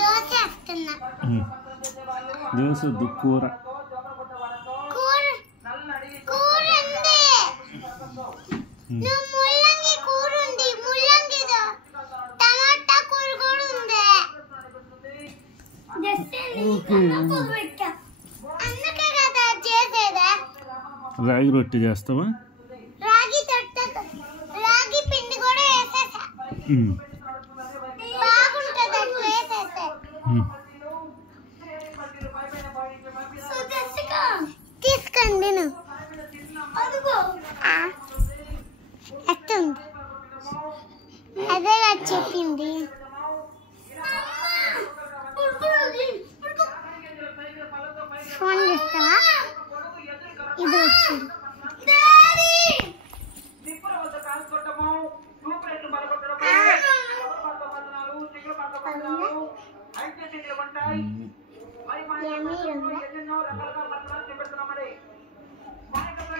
దోశ వేస్తున్నా. దోశ కూర కూర ఉంది. ముల్లంగి కూర ఉంది. ముల్లంగి టమాటా కూర కూడా ఉంది. అందుకే కదా చేసేదా. రాగి రొట్టె చేస్తావా? రాగి పిండి కూడా వేసేసా. బాగుంటుంది అట్లా వేసేస్తే. తీసుకోండి ఎత్తుంది. అదే కదా చెప్పింది. ఫోన్ చేస్తావా? ఇది వచ్చింది.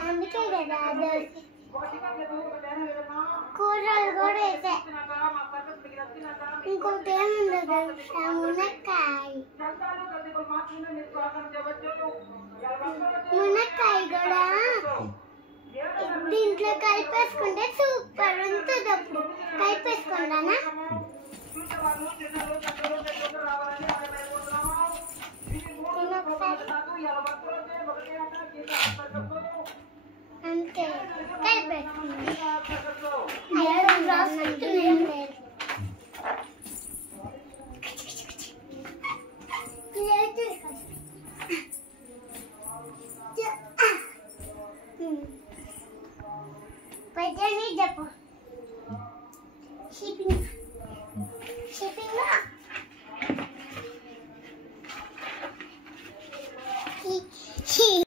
అందుకే కదా కూరలు కూడా వేసా. ఇంకోటి ఏముండదు, మునక్కాయ. మునక్కాయ కూడా దీంట్లో కలిపేసుకుంటే సూపర్ ఉంటుంది. అప్పుడు కలిపేసుకుంటానా? అంతే కలిపేసుకుంటా. చెప్పు షిప్పింగ్ షిప్పింగ్